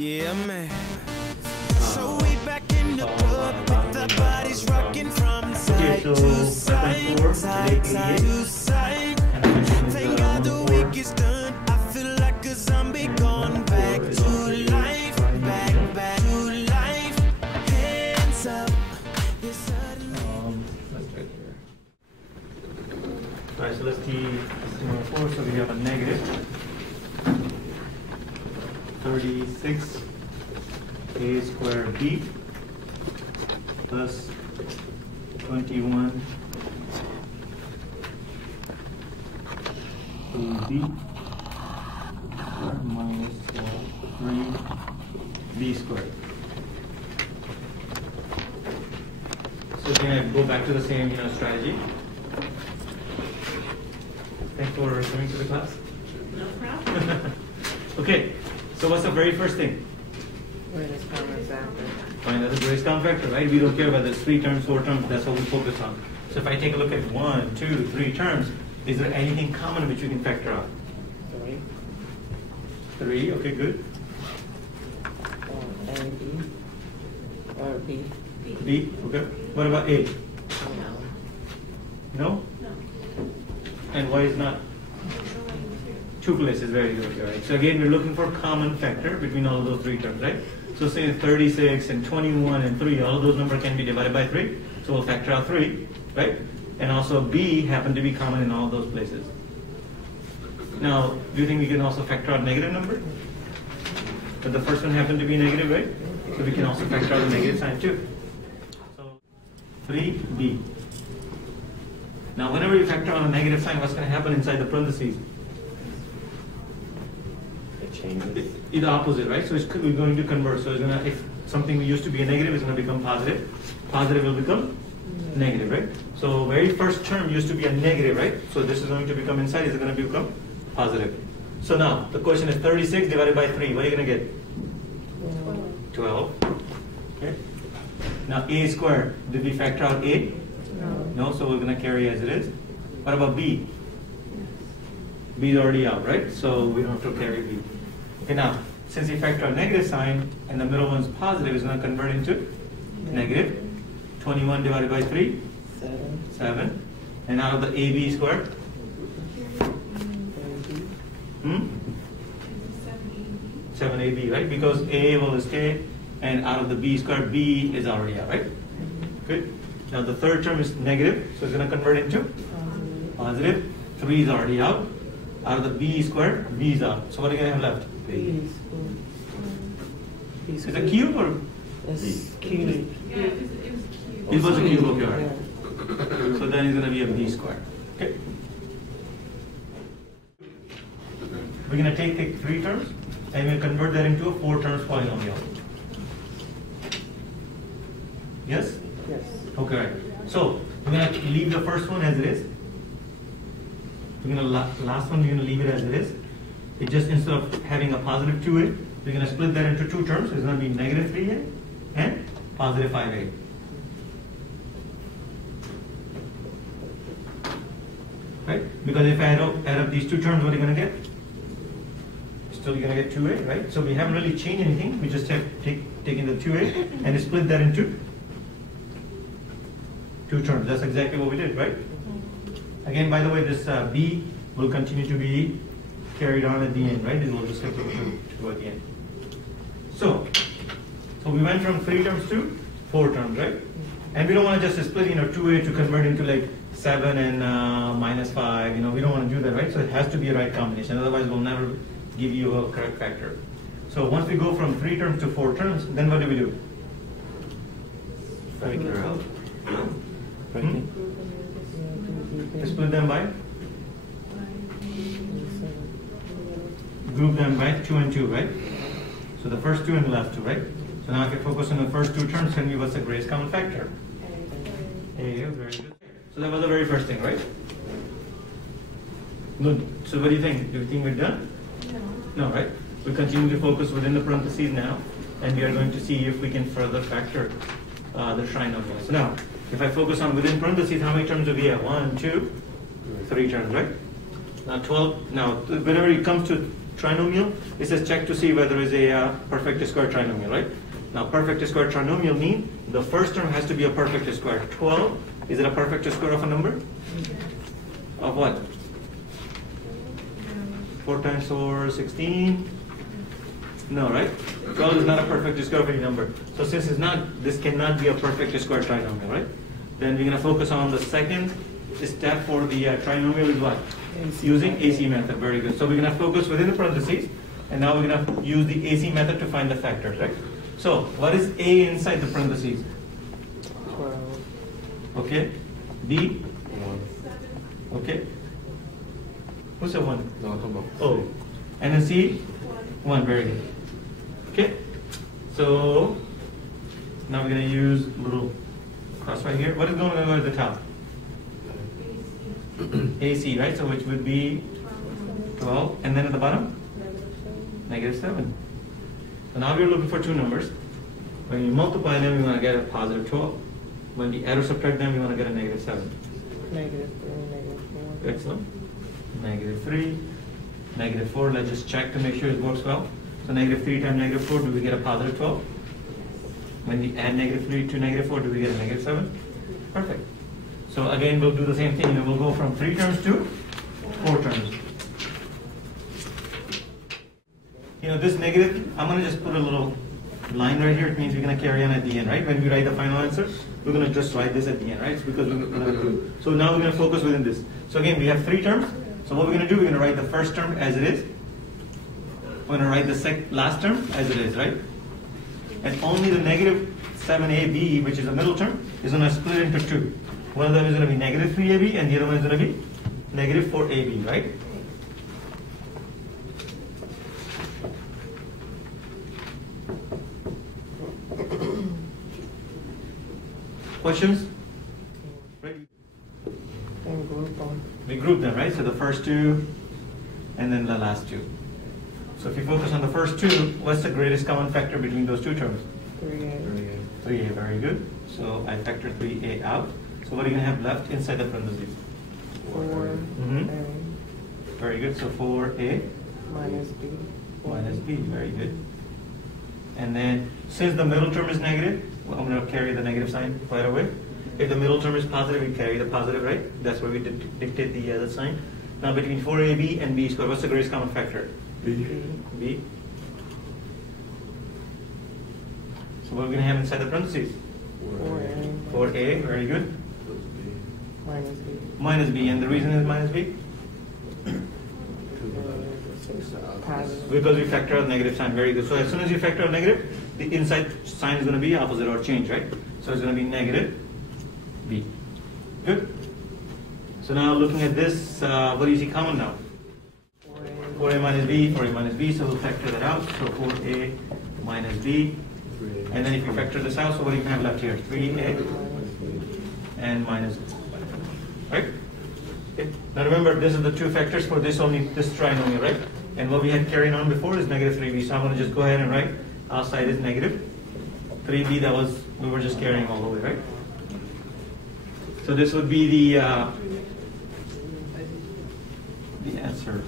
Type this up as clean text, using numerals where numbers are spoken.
Yeah, man. So we back in the club with the bodies rocking from side to side, side to side. Thank God the week is done. I feel like a zombie gone back to life, back to life. Hands up. Yes, suddenly. Let's check here. Alright, so let's see number 4. So we have a negative 36 a squared b plus 21 ab minus 3b squared. So again, I go back to the same strategy. Thanks for coming to the class. No problem. Okay, so what's the very first thing? Greatest common factor. Find out the greatest common factor, right? We don't care whether it's 3 terms, 4 terms, that's what we focus on. So if I take a look at 1, 2, 3 terms, is there anything common which we can factor out? 3. 3, okay, good. A, B. Or B. B, okay. What about A? No. No? And why is not? 2 places, very good, right? So again, we're looking for common factor between all of those 3 terms, right? So say 36 and 21 and 3, all of those numbers can be divided by 3. So we'll factor out 3, right? And also B happen to be common in all of those places. Now, do you think we can also factor out negative number? But the first one happened to be negative, right? So we can also factor out a negative sign too. So 3B. Now, whenever you factor out a negative sign, what's going to happen inside the parentheses? It changes. It's the opposite, right? So we're going to convert. So it's gonna, if something used to be a negative is going to become positive. Positive will become negative, right? So very first term used to be a negative, right? So this is going to become inside, is going to become positive. So now the question is 36 divided by 3. What are you going to get? 12. Okay. Now a squared. Did we factor out a? No. So we're going to carry as it is. What about b? B is already out, right? So we don't have to carry b. Okay, now, since we factor a negative sign and the middle one's positive, it's going to convert into negative. 21 divided by 3? 7. 7. And out of the AB squared? 7AB, right? Because A will stay, and out of the B squared, B is already out, right? Good. Now the third term is negative, so it's going to convert into positive. 3 is already out. Out of the B squared, B is out. So what are you going to have left? B. Is it a cube or? It's cube. Yeah, it was cute. It was a cube, okay, all Yeah. right. So then it's going to be a B squared. Okay. We're going to take the 3 terms and we'll convert that into a 4 terms polynomial. Yes? Yes. Okay, right. So we're going to leave the first one as it is. We're going to last one, we're going to leave it as it is. It just, instead of having a positive 2a, we're going to split that into 2 terms. It's going to be negative 3a and positive 5a. Right? Because if I add up these 2 terms, what are you going to get? Still you're going to get 2a, right? So we haven't really changed anything. We just have taken the 2a and split that into 2 terms. That's exactly what we did, right? Again, by the way, this b will continue to be carried on at the end, right? It will just have to go at the end. So we went from 3 terms to 4 terms, right? And we don't want to just split, 2a to convert into like 7 and minus 5. We don't want to do that, right? So it has to be a right combination. Otherwise, we'll never give you a correct factor. So once we go from 3 terms to 4 terms, then what do? Factor out. Split them by? Group them by 2 and 2, right? So the first 2 and the last 2, right? So now if you focus on the first 2 terms, tell me what's the greatest common factor? A, very good. So that was the very first thing, right? Good. So what do you think? Do you think we're done? No, right? We continue to focus within the parentheses now, and we are going to see if we can further factor the trinomial. So now, if I focus on within parentheses, how many terms do we have? 1, 2, 3 terms, right? Now 12. Now, whenever it comes to trinomial, it says check to see whether it's a perfect square trinomial, right? Now, perfect square trinomial means the first term has to be a perfect square. 12, is it a perfect square of a number? Of what? 4 times 4, 16? No, right? 12 is not a perfect square of any number. So since it's not, this cannot be a perfect square trinomial, right? Then we're going to focus on the second step for the trinomial is what? Using AC method. Very good. So we're going to focus within the parentheses, and now we're going to use the AC method to find the factors, right? So what is A inside the parentheses? 12. Okay. B? Okay. Who said 1? No, I'm talking about. Oh. And then C? 1. Very good. Okay. So now we're going to use a little cross right here. What is going to go at the top? AC, right? So which would be 12. And then at the bottom? -7. So now we're looking for two numbers. When you multiply them, we want to get a positive 12. When we add or subtract them, we want to get a -7. -3, -4. Excellent. -3, -4. Let's just check to make sure it works well. So -3 times -4, do we get a positive 12? When we add -3 to -4, do we get a -7? Perfect. So again, we'll do the same thing. We'll go from 3 terms to 4 terms. You know, this negative, I'm going to just put a little line right here. It means we're going to carry on at the end, right? When we write the final answer, we're going to just write this at the end, right? It's because we're going to do. So now we're going to focus within this. So again, we have 3 terms. So what we're going to do, we're going to write the first term as it is. We're going to write the last term as it is, right? And only the -7ab, which is the middle term, is going to split into 2. One of them is going to be -3ab, and the other one is going to be -4ab, right? Questions? Ready? And group them. We group them, right? So the first 2, and then the last 2. So if you focus on the first 2, what's the greatest common factor between those 2 terms? 3A. 3a, very good. So I factor 3a out. So what are you going to have left inside the parentheses? 4. Very good. So 4a Minus B. minus b, very good. And then since the middle term is negative, well, I'm going to carry the negative sign right away. If the middle term is positive, we carry the positive, right? That's where we dictate the other sign. Now between 4ab and b squared, what's the greatest common factor? B. B. So what are we going to have inside the parentheses? 4A. 4a, very good. Minus B. Minus b, and the reason is minus b? Positive. Because we factor out negative sign, very good. So as soon as you factor out negative, the inside sign is going to be opposite or change, right? So it's going to be negative b. Good. So now looking at this, what do you see common now? 4a minus b, 4a minus b, so we'll factor that out. So 4a minus b. And then if you factor this out, so what do you have left here? 3a and minus b. Right? Okay. Now remember, this is the 2 factors for this only, this trinomial, right? And what we had carried on before is -3b. So I'm going to just go ahead and write outside is -3b. That was, we were just carrying all the way, right? So this would be the answer.